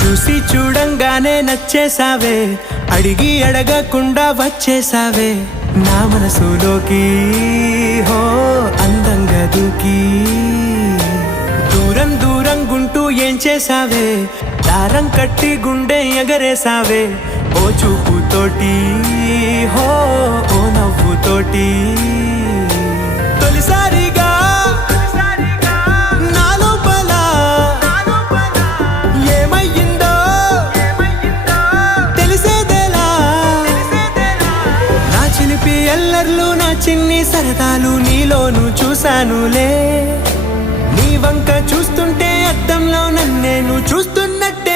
చూసి చూడంగానే నచ్చేసావే, అడిగి అడగకుండా వచ్చేసావే నా మనసులోకి. హో అందంగా దూకి దూరం దూరం గుంటూ ఏం చేసావే, దారం కట్టి గుండె ఎగరేసావే ఓ చూపుతోటి. హో ఓ నవ్వుతోటి తొలిసారిగా నా లోపల ఏమయ్యిందో తెలిసేదేలా. నా చిలిపి ఎల్లర్లు నా చిన్ని సరదాలు నీలోను చూశానులే. నీ వంక చూస్తుంటే అద్దంలో నన్నేను చూస్తున్నట్టు